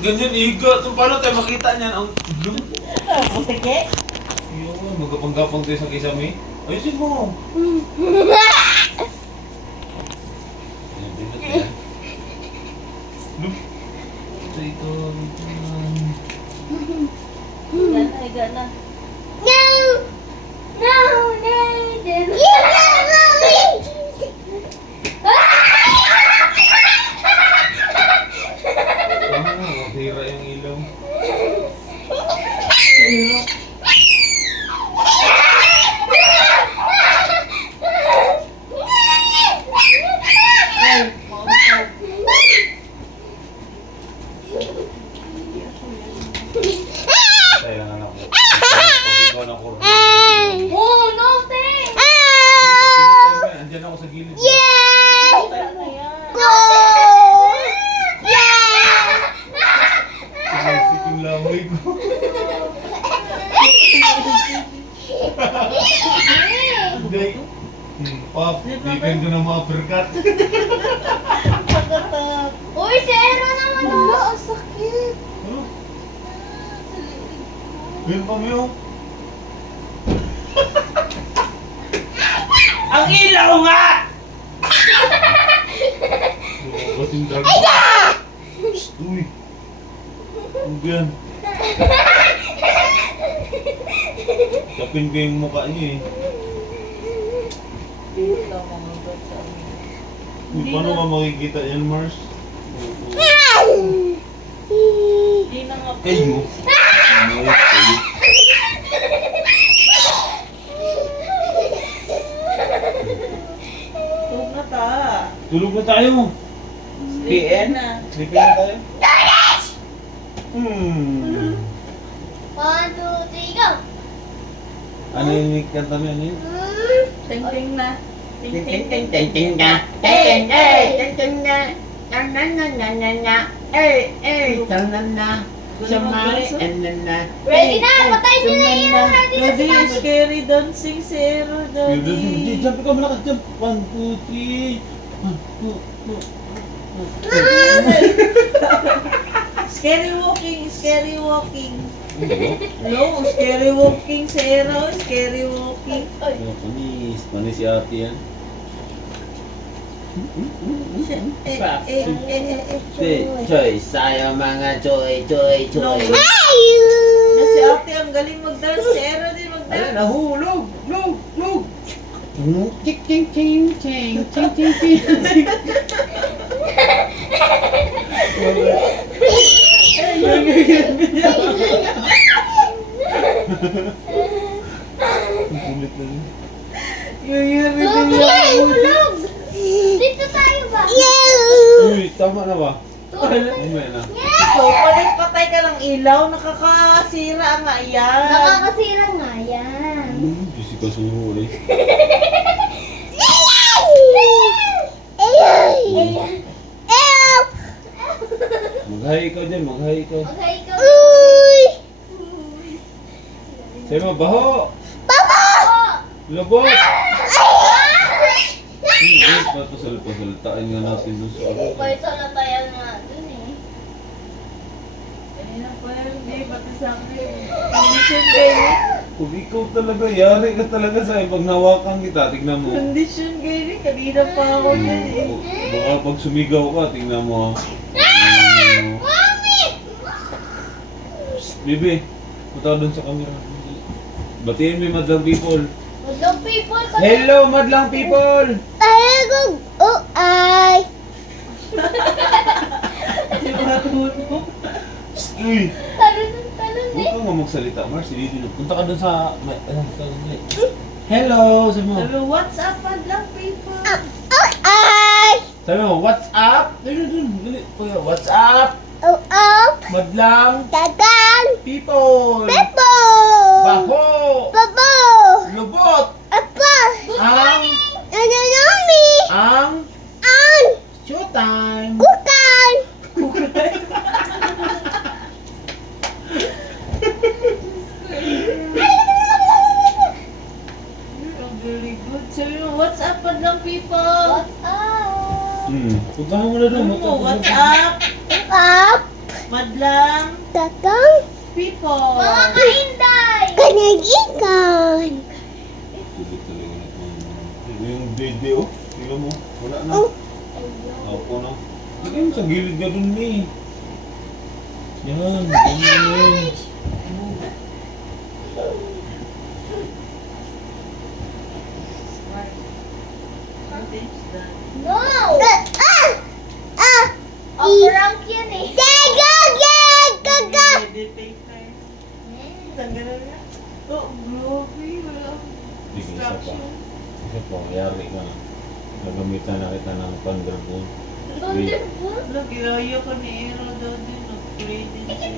ganyan iga. So, paano tayo makita niyan? Ang blue. Putike? Yun, magapang-gapang tayo sa kisame. Ayusin mo. Ayan, binat yan. Blue. Ito, ito. Higa na. No! No! No! Yeah, Tama na, maghira yung ilaw. Ay, mauntaw. Kaya nga ako. Pag-iba na ko. Oh, no, thanks! Andiyan ako sa gilid. Ano yan? No! Sinisik yung lamay ko. Hindi. Pop, di ka na ma-uppercut. Pagkatak. Uy, zero naman Wala, oh! ang sakit. Ano? Yun pa mo. Ang ilaw nga! Bating drag. Uy. Ano ba yan? Tapin ko yung mukha niya eh. Dito lang mga bat sa amin. Uy, paano ka makikita yan, Mars? Hindi na nga. Kayo. Mars, kayo. Tulog na ta. Tulog na tayo. Sleeping na. Sleeping na tayo. Hmm. 1, 2, 3, go! Ano yung kanta mo yan? Ting-ting na. Ting ting ting ting ting na, ting ting ting na, na na na na na na, na na, samay na. Ready na! Patay sila yung ready na Daddy, sila! scary dancing, zero, daddy. Jump ka, malakas jump. 1, 2, 3. 1, 2, 2. Scary walking, scary walking. No, scary walking, zero, scary walking. Ay, Panis si ate yan. Choy, sayo mga choy, choy, No. choy. Na si ate ang galing mag-dance, zero din Ayan, mag-dance. nahulog. Log, log. Ting ting ting ting ting ting ting. Kulit na rin. Log! Yay! Log! Dito tayo ba? Uy, tama na ba? Umay na. So, patay ka ng ilaw, nakakasira nga yan. Nakakasira nga yan. Kasi ka sumuhuli. Mag-hi ikaw dyan, mag-hi ikaw. Okay, go! Sa'yo mo, baho! Oh! Labot! Pasal-pasaltain nga natin dun sa ano. Pwede na tayo nga dun eh. Kanina pa yun, hindi, pati sa akin. Condition, baby. Kung ikaw talaga, yari ka talaga sa'yo. Pag nawakan kita, tignan mo. Condition, baby. Kanina pa ako yan eh. Baka pag sumigaw ka, tignan mo. Mami! Bibi, punta dun sa camera. Batiin mo yung madlang people. Madlang people ka. Hello, madlang people! Hindi matulog. Uy! Talon Huwag eh. kang magsalita, Mars. Punta ka dun sa... Hello! Sabi mo. Sabi, what's up, madlang people? Sabi mo, what's up? Dali. What's up? Madlang people! Baho! Lubot! Ang showtime! Very good. Sabi mo, what's up, madlang people? What's up? Punta mo muna doon. Sabi mo, what's up? Madlang Tatang people. Mga kainday! kanagikan. Kulit talaga na ito. Yung dede oh. Tingnan mo. Wala na. Ako na. Lagay mo sa gilid ka dun eh. Yan. Ganyan. Something's done. No! Ah! Ang prank yan eh. Gaga! Baby paper. Tanggalin na. Oh, grabe. Wala. Sige, isa pa. Instruction. Isa pa. Yari ka na. Nagamitan na kita ng Thunderbolt. Thunderbolt? Wala, ginaya ko ni Ero daw din. Nag-pray din siya.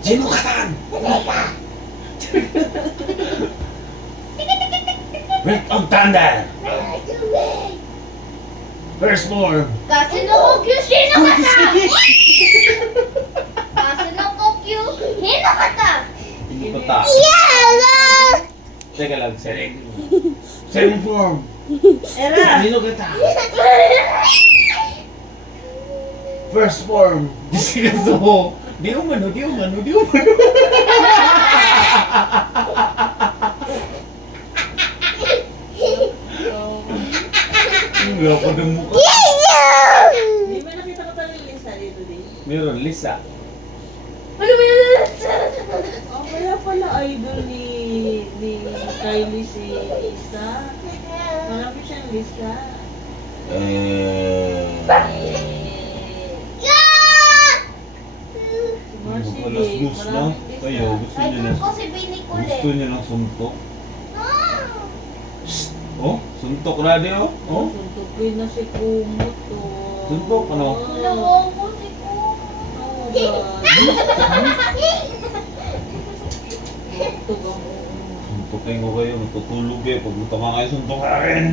Sino katan? Breath of Thunder! First form! Kasi nakokyu, sino ka ta? Kasi nakokyu, hino ka ta? Hindi ko ta. Yeah! Teka lang, second. Second form! Era! Sino kita? First form! Disigusto mo! Di umano, di umano, di umano! Wala pa ng mukha. Di ba nakita ko talaga yung Lisa dito din? Meron, Lisa. Ano ba yun? Oh, kaya pala idol ni Kylie si Lisa. Malapit siyang Lisa. Mag alas dos na. Kayo, gusto Ay, niyo na. ko si Bini ko Gusto niyo ng suntok. Ah! Oh, suntok radio. Oh, Suntukin na si Kumot. Oh. Suntok, ano? Tulungan ko si ko. Oh, God. Tugtog ako. suntokin ko kayo. Matutulog eh. Pag gusto ka kayo, suntok ka rin.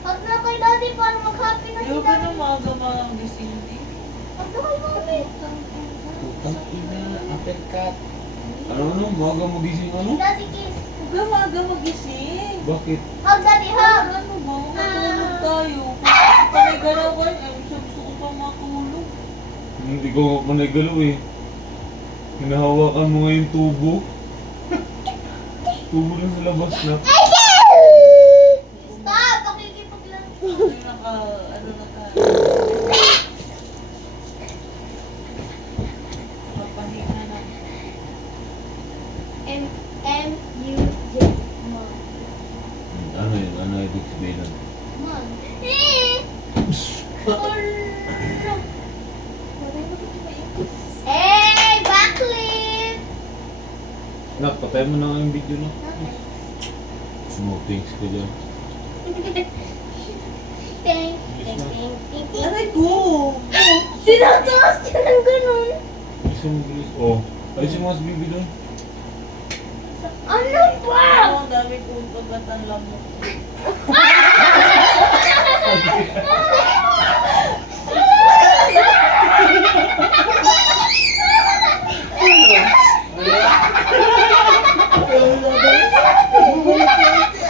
Huwag na kay daddy para mag-happy na si Yung ka daddy. na maaga gising din. Huwag na kay mommy. Putang ina, uppercut. Ano, baga magising ano? Daddy kiss. Huwag ka maaga magising. Bakit? Hug daddy hug. Ano ba? Matulog tayo. Kasi panay galawan. Ay, gusto ko pa matulog. Hindi ko managalaw eh. Hinahawakan mo nga yung tubo. Tubo na sa labas na. Stop! Pakikipaglaro. Ano na tayo? Papahinga na. M-U-J. Mom. Ano yun? Ano ibig sabihin nun? Mom. Hey! Backflip! Nak, patay mo na nga yung video na. No, thanks ko dyan. Ting, ting, ting, ting. Aray ko! Sinataas siya ng ganun. Gusto mo bilis? Oh. Ay, si Mas Bibi dun. Ano ba? Ang dami kong kagatan lamok.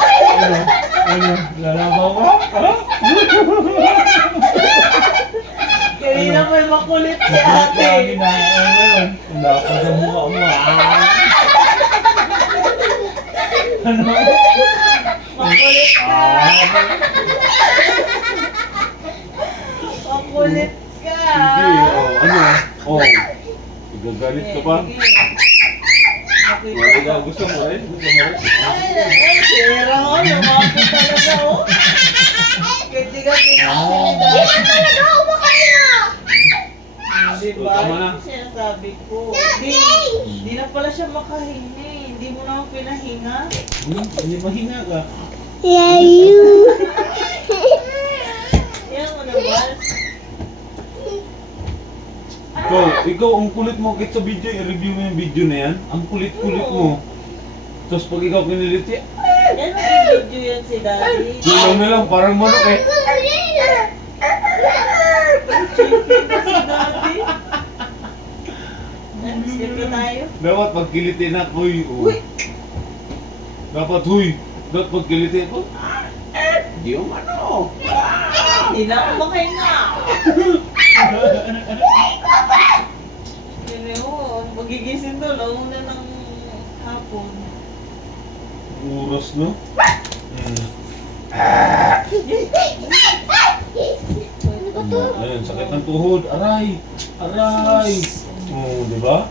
Ano? Lalabaw ka? Ha? Kanina pa yung makulit si Lagi ate. na. Ano yun? Ang dapat sa mukha mo. Ano? Makulit ka. Makulit ka. Hindi. Oh, ano? Oh. Igagalit ka pa? Wala ka. Gusto mo rin? Gusto mo rin? Ay, sira ko. Lumapit talaga, oh. Hindi ka pinasinidad. Talaga, umakain na! Di ba? Tama na. Yung sinasabi ko. Di na pala siya makahingi. Hindi mo na ako pinahinga. Hindi mahinga ka. Yayu! Yan mo naman. Ikaw, ang kulit mo. Kahit sa video, i-review mo yung video na yan. Ang kulit-kulit mo. Tapos pag ikaw kinilit siya, Yan ang video yan si Daddy. gulaw na lang, parang manok eh. Chicken na si Daddy. Skip na tayo. Dapat pagkilitin ako, huy. Dapat, huy. Dapat pagkilitin ko. Di yung ano. Hindi na ako makahinga. gigising to, launa ng hapon. Oras, no? Ayun, sakit ng tuhod. Aray! Aray! Oh, di ba?